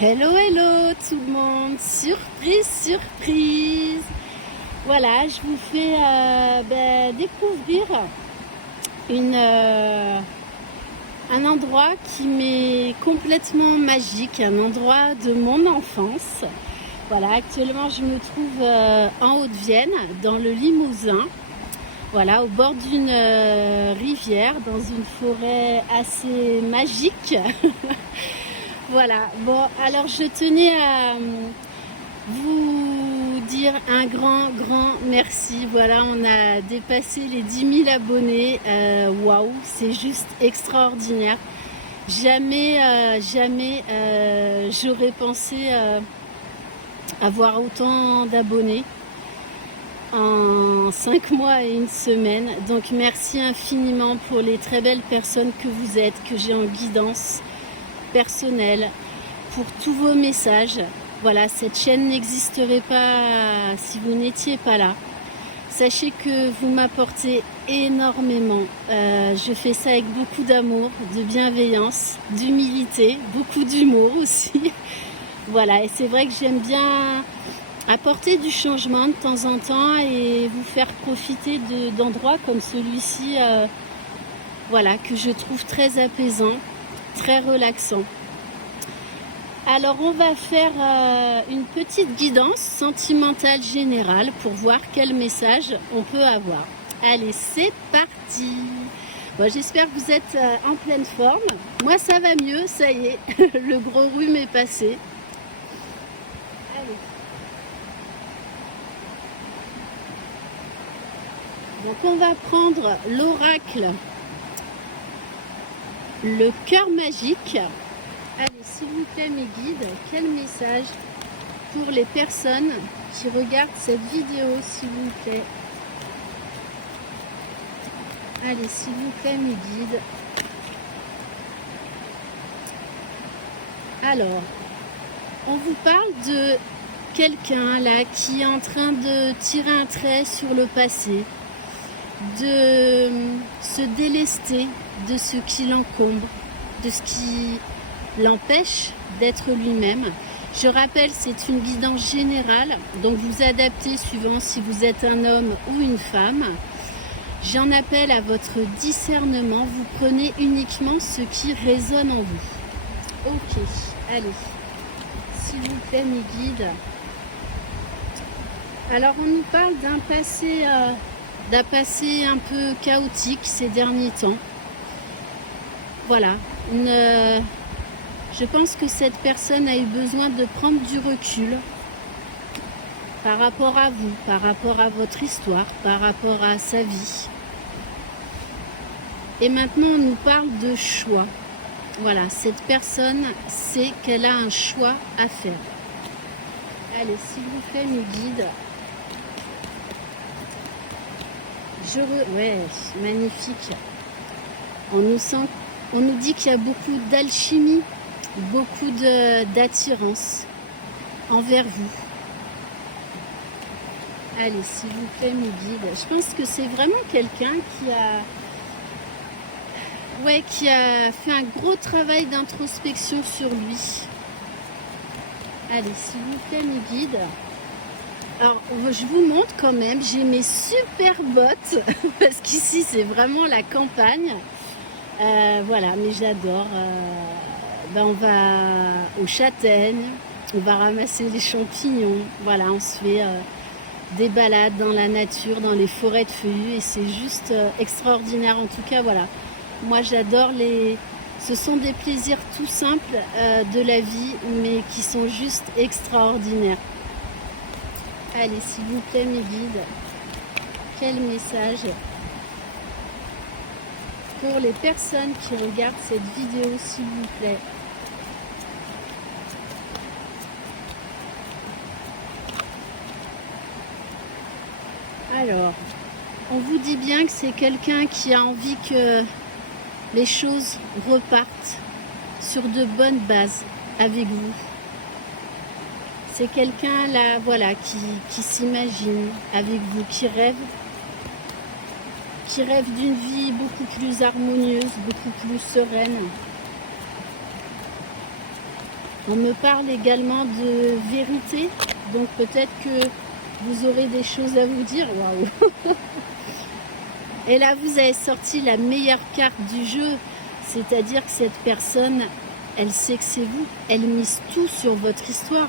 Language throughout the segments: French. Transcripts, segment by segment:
Hello, hello tout le monde, surprise, surprise. Voilà, je vous fais découvrir un endroit qui m'est complètement magique, un endroit de mon enfance. Voilà, actuellement je me trouve en Haute-Vienne, dans le Limousin. Voilà, au bord d'une rivière, dans une forêt assez magique. Voilà, bon, alors je tenais à vous dire un grand merci. Voilà, on a dépassé les 10 000 abonnés. Waouh, c'est juste extraordinaire. Jamais j'aurais pensé avoir autant d'abonnés en 5 mois et une semaine. Donc merci infiniment pour les très belles personnes que vous êtes, que j'ai en guidance personnelle, pour tous vos messages. Voilà, cette chaîne n'existerait pas si vous n'étiez pas là. Sachez que vous m'apportez énormément. Je fais ça avec beaucoup d'amour, de bienveillance, d'humilité, beaucoup d'humour aussi. Voilà, et c'est vrai que j'aime bien apporter du changement de temps en temps et vous faire profiter d'endroits comme celui-ci, voilà, que je trouve très apaisant, très relaxant. Alors on va faire une petite guidance sentimentale générale pour voir quel message on peut avoir. Allez, c'est parti. Bon, j'espère que vous êtes en pleine forme. Moi ça va mieux, ça y est, le gros rhume est passé. Allez. Donc on va prendre l'oracle, le cœur magique. Allez, s'il vous plaît mes guides, quel message pour les personnes qui regardent cette vidéo, s'il vous plaît. Allez, s'il vous plaît mes guides. Alors, on vous parle de quelqu'un là qui est en train de tirer un trait sur le passé, de se délester de ce qui l'encombre, de ce qui l'empêche d'être lui-même. Je rappelle, c'est une guidance générale, donc vous adaptez suivant si vous êtes un homme ou une femme. J'en appelle à votre discernement, vous prenez uniquement ce qui résonne en vous. Ok, allez, s'il vous plaît mes guides. Alors on nous parle d'un passé un peu chaotique ces derniers temps. Voilà, je pense que cette personne a eu besoin de prendre du recul par rapport à vous, par rapport à votre histoire, par rapport à sa vie. Et maintenant, on nous parle de choix. Voilà, cette personne sait qu'elle a un choix à faire. Allez, s'il vous plaît, mes guides. Ouais, magnifique. On nous dit qu'il y a beaucoup d'alchimie, beaucoup d'attirance envers vous. Allez, s'il vous plaît, mes guides. Je pense que c'est vraiment quelqu'un qui a fait un gros travail d'introspection sur lui. Allez, s'il vous plaît, mes guides. Alors, je vous montre quand même, j'ai mes super bottes, parce qu'ici, c'est vraiment la campagne. Voilà, mais j'adore. On va aux châtaignes, on va ramasser les champignons. Voilà, on se fait des balades dans la nature, dans les forêts de feuillus, et c'est juste extraordinaire. En tout cas, voilà, moi j'adore ce sont des plaisirs tout simples de la vie, mais qui sont juste extraordinaires. Allez, s'il vous plaît, mes guides, quel message pour les personnes qui regardent cette vidéo, s'il vous plaît. Alors, on vous dit bien que c'est quelqu'un qui a envie que les choses repartent sur de bonnes bases avec vous. C'est quelqu'un là, voilà, qui s'imagine avec vous, qui rêve d'une vie beaucoup plus harmonieuse, beaucoup plus sereine. On me parle également de vérité, donc peut-être que vous aurez des choses à vous dire. Waouh! Et là, vous avez sorti la meilleure carte du jeu, c'est-à-dire que cette personne, elle sait que c'est vous, elle mise tout sur votre histoire.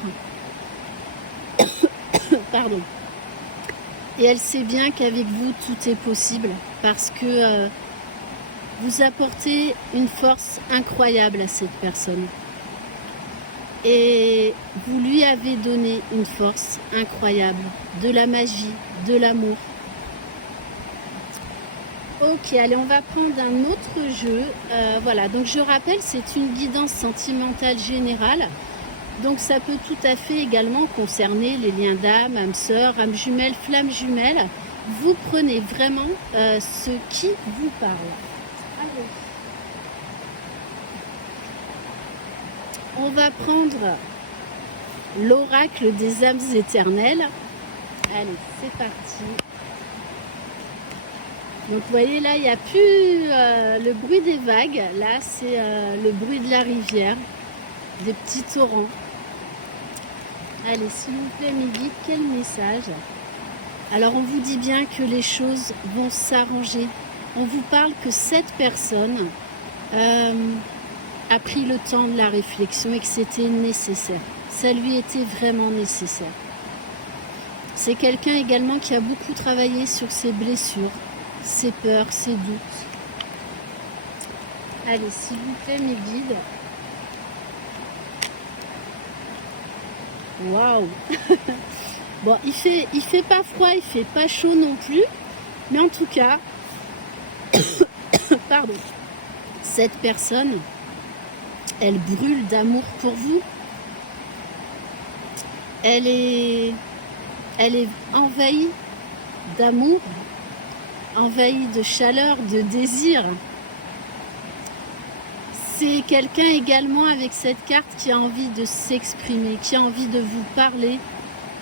Pardon. Et elle sait bien qu'avec vous, tout est possible, parce que vous apportez une force incroyable à cette personne. Et vous lui avez donné une force incroyable, de la magie, de l'amour. Ok, allez, on va prendre un autre jeu. Voilà, donc je rappelle, c'est une guidance sentimentale générale. Donc ça peut tout à fait également concerner les liens d'âme, âme sœur, âme jumelle, flamme jumelle. Vous prenez vraiment ce qui vous parle. Allez. On va prendre l'oracle des âmes éternelles. Allez, c'est parti. Donc vous voyez là, il n'y a plus le bruit des vagues. Là, c'est le bruit de la rivière, des petits torrents. Allez, s'il vous plaît, mes guides, quel message? Alors, on vous dit bien que les choses vont s'arranger. On vous parle que cette personne a pris le temps de la réflexion et que c'était nécessaire. Ça lui était vraiment nécessaire. C'est quelqu'un également qui a beaucoup travaillé sur ses blessures, ses peurs, ses doutes. Allez, s'il vous plaît, mes guides. Waouh! Bon, il fait pas froid, il fait pas chaud non plus. Mais en tout cas, pardon, cette personne, elle brûle d'amour pour vous. Elle est envahie d'amour, envahie de chaleur, de désir. C'est quelqu'un également avec cette carte qui a envie de s'exprimer, qui a envie de vous parler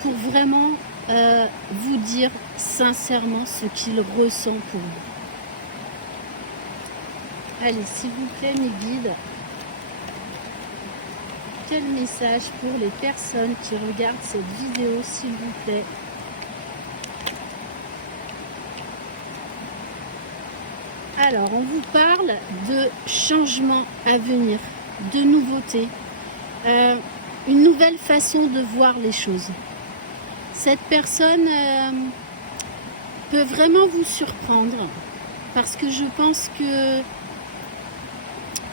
pour vraiment vous dire sincèrement ce qu'il ressent pour vous. Allez, s'il vous plaît, mes guides, quel message pour les personnes qui regardent cette vidéo, s'il vous plaît? Alors, on vous parle de changements à venir, de nouveautés, une nouvelle façon de voir les choses. Cette personne peut vraiment vous surprendre parce que je pense que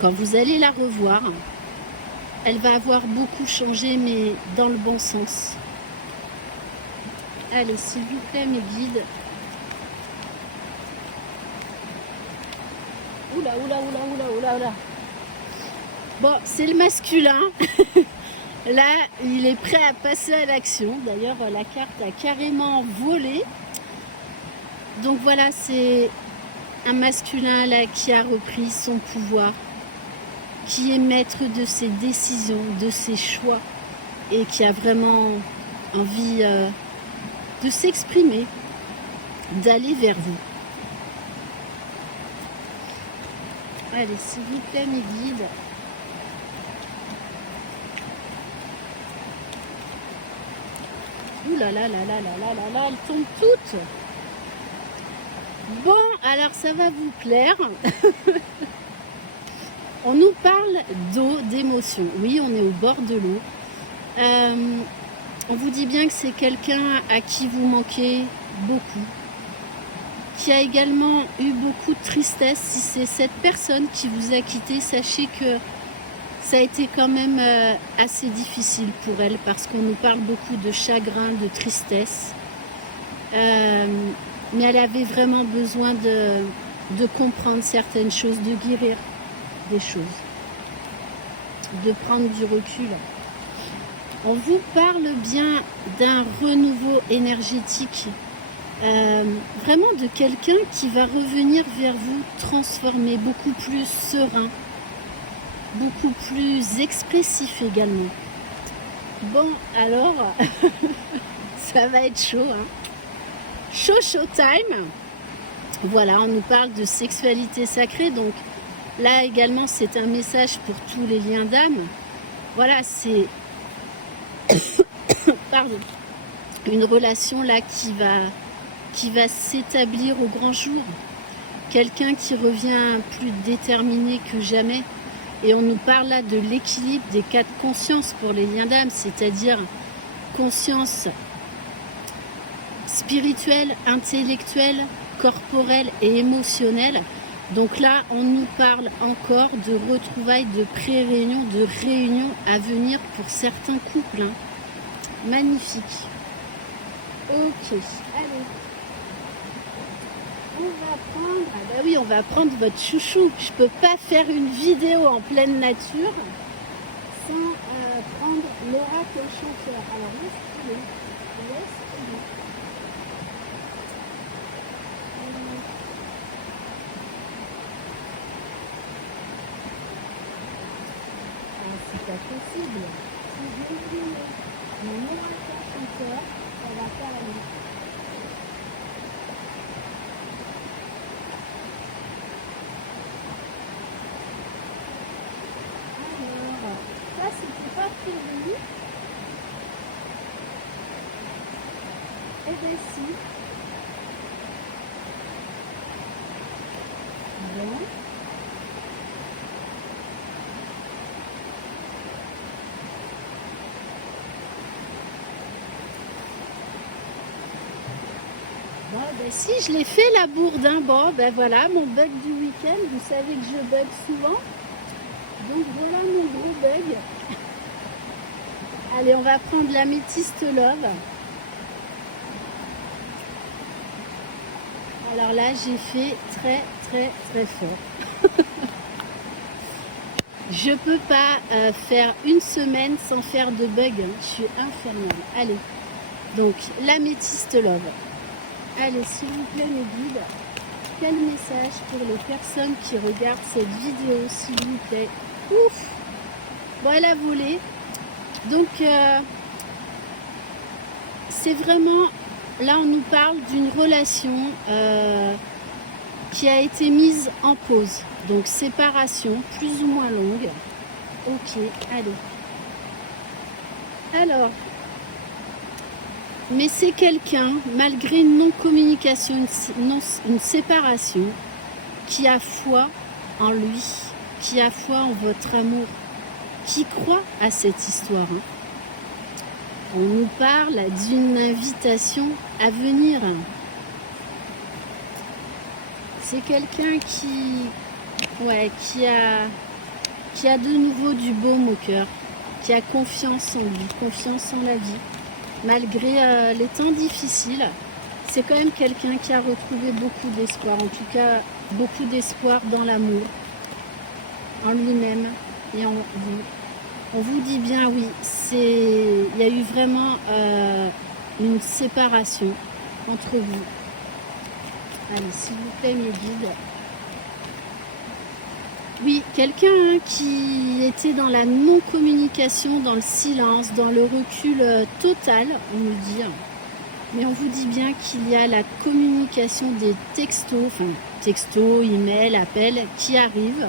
quand vous allez la revoir, elle va avoir beaucoup changé, mais dans le bon sens. Allez, s'il vous plaît, mes guides. Oula, oula, oula, oula, oula, oula. Bon, c'est le masculin. Là, il est prêt à passer à l'action. D'ailleurs, la carte a carrément volé. Donc voilà, c'est un masculin là qui a repris son pouvoir, qui est maître de ses décisions, de ses choix, et qui a vraiment envie de s'exprimer, d'aller vers vous. Allez, s'il vous plaît, mes guides. Ouh là là là là là là là là, elles tombent toutes. Bon, alors ça va vous plaire. On nous parle d'eau, d'émotion. Oui, on est au bord de l'eau. On vous dit bien que c'est quelqu'un à qui vous manquez beaucoup, qui a également eu beaucoup de tristesse. Si c'est cette personne qui vous a quitté, sachez que ça a été quand même assez difficile pour elle parce qu'on nous parle beaucoup de chagrin, de tristesse. Mais elle avait vraiment besoin de comprendre certaines choses, de guérir des choses, de prendre du recul. On vous parle bien d'un renouveau énergétique, vraiment de quelqu'un qui va revenir vers vous transformé, beaucoup plus serein, beaucoup plus expressif également. Bon, alors, ça va être chaud, hein. Chaud time. Voilà, on nous parle de sexualité sacrée, donc là également c'est un message pour tous les liens d'âme. voilà, c'est pardon, une relation là qui va s'établir au grand jour. Quelqu'un qui revient plus déterminé que jamais. Et on nous parle là de l'équilibre des quatre consciences pour les liens d'âme, c'est-à-dire conscience spirituelle, intellectuelle, corporelle et émotionnelle. Donc là, on nous parle encore de retrouvailles, de pré-réunions, de réunions à venir pour certains couples. Hein. Magnifique. Ok, allez. On va prendre, ah bah oui, on va prendre votre chouchou. Je peux pas faire une vidéo en pleine nature sans prendre l'oracle chanteur. Alors laisse-le. C'est pas possible. Si je vais oublier mon oracle chanteur, ça va pas aller. Alors, ça c'était pas prévu. Eh bien si. Bon. Bon, ben si, je l'ai fait la bourde. Hein. Bon, ben voilà, mon bug du week-end. Vous savez que je bug souvent. Donc voilà mon gros bug. Allez, on va prendre l'améthyste love. Alors là, j'ai fait très très très fort. Je peux pas faire une semaine sans faire de bug. Hein. Je suis infernale. Allez, donc l'améthyste love. Allez, s'il vous plaît, mes guides, quel message pour les personnes qui regardent cette vidéo, s'il vous plaît. Ouf. Bon, elle a volé. Donc, c'est vraiment... Là, on nous parle d'une relation qui a été mise en pause. Donc, séparation plus ou moins longue. Ok, allez. Mais c'est quelqu'un, malgré une non-communication, une séparation, qui a foi en lui, qui a foi en votre amour, qui croit à cette histoire. Hein. On nous parle d'une invitation à venir. C'est quelqu'un qui a de nouveau du baume au cœur, qui a confiance en lui, confiance en la vie. Malgré les temps difficiles, c'est quand même quelqu'un qui a retrouvé beaucoup d'espoir, en tout cas beaucoup d'espoir dans l'amour, en lui-même et en vous. On vous dit bien oui, il y a eu vraiment une séparation entre vous. Allez, s'il vous plaît, mes guides. Oui, quelqu'un qui était dans la non-communication, dans le silence, dans le recul total, on nous dit. Mais on vous dit bien qu'il y a la communication des textos, emails, appels, qui arrivent.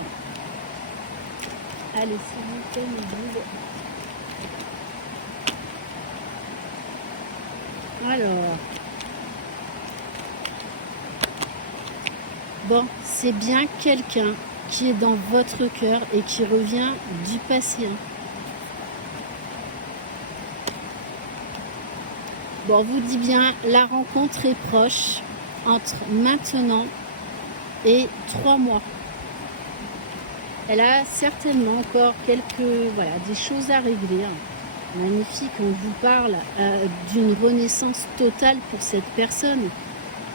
Allez, s'il vous plaît, mes guides. Alors. Bon, c'est bien quelqu'un qui est dans votre cœur et qui revient du passé. Bon, on vous dit bien, la rencontre est proche entre maintenant et 3 mois. Elle a certainement encore des choses à régler. Magnifique, on vous parle d'une renaissance totale pour cette personne.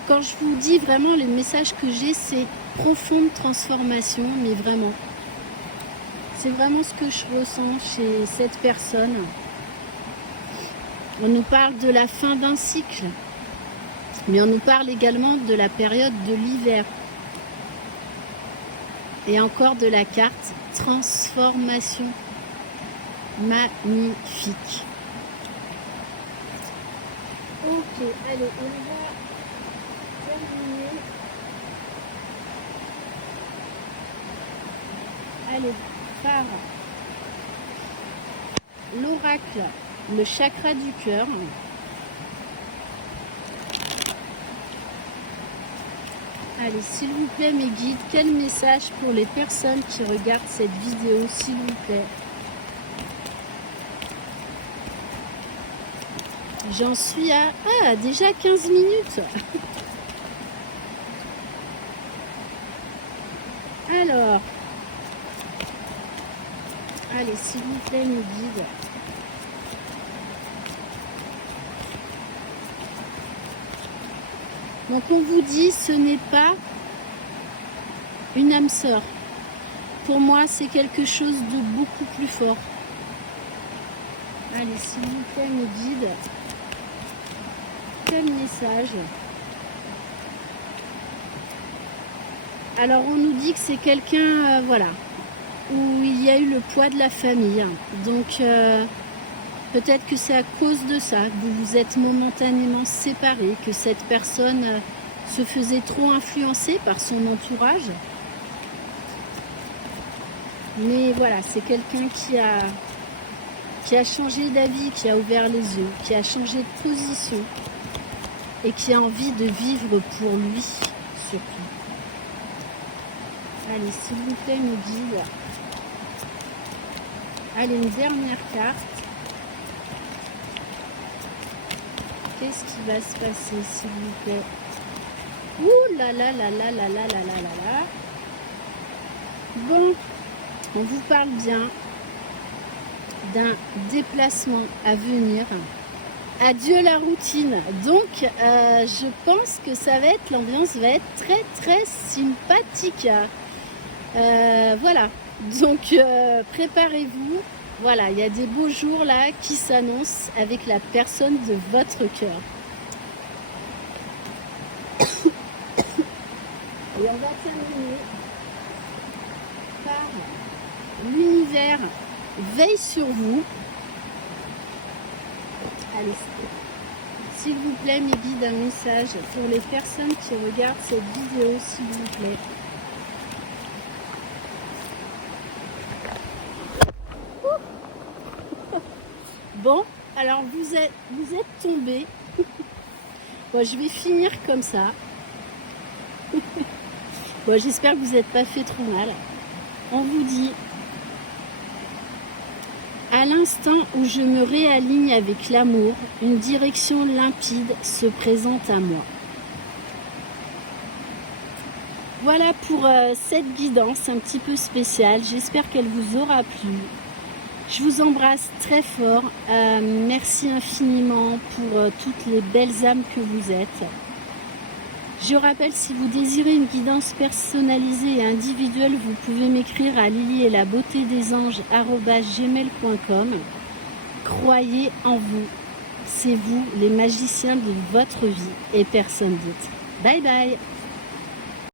Quand je vous dis vraiment, les messages que j'ai, c'est profonde transformation, mais vraiment. C'est vraiment ce que je ressens chez cette personne. On nous parle de la fin d'un cycle, mais on nous parle également de la période de l'hiver. Et encore de la carte transformation. Magnifique. Ok, allez, on va terminer. Allez, pars. l'oracle, le chakra du cœur. Allez, s'il vous plaît, mes guides, quel message pour les personnes qui regardent cette vidéo, s'il vous plaît? J'en suis à... Ah, déjà 15 minutes. Alors, allez, s'il vous plaît, mes guides. Donc on vous dit, ce n'est pas une âme sœur. Pour moi, c'est quelque chose de beaucoup plus fort. Allez, s'il vous plaît, mes guides. Quel message? Alors on nous dit que c'est quelqu'un, voilà, où il y a eu le poids de la famille. Donc peut-être que c'est à cause de ça que vous vous êtes momentanément séparés, que cette personne se faisait trop influencer par son entourage. Mais voilà, c'est quelqu'un qui a changé d'avis, qui a ouvert les yeux, qui a changé de position et qui a envie de vivre pour lui surtout. Allez, s'il vous plaît, mes guides. Allez, une dernière carte. Qu'est-ce qui va se passer, s'il vous plaît? Ouh là là là là là là là là là là. Bon, on vous parle bien d'un déplacement à venir. Adieu la routine. Donc, je pense que ça va être, l'ambiance va être très très sympathique. Voilà. Donc, préparez-vous. Voilà, il y a des beaux jours là qui s'annoncent avec la personne de votre cœur. Et on va terminer par l'univers veille sur vous. Allez, s'il vous plaît, mes guides, un message pour les personnes qui regardent cette vidéo, s'il vous plaît. Bon, alors vous êtes tombés. Bon, je vais finir comme ça. Bon, j'espère que vous n'êtes pas fait trop mal. On vous dit, à l'instant où je me réaligne avec l'amour, une direction limpide se présente à moi. Voilà pour cette guidance un petit peu spéciale. J'espère qu'elle vous aura plu. Je vous embrasse très fort. Merci infiniment pour toutes les belles âmes que vous êtes. Je rappelle, si vous désirez une guidance personnalisée et individuelle, vous pouvez m'écrire à lily-et-la-beauté-des-anges@gmail.com. Croyez en vous. C'est vous, les magiciens de votre vie et personne d'autre. Bye bye.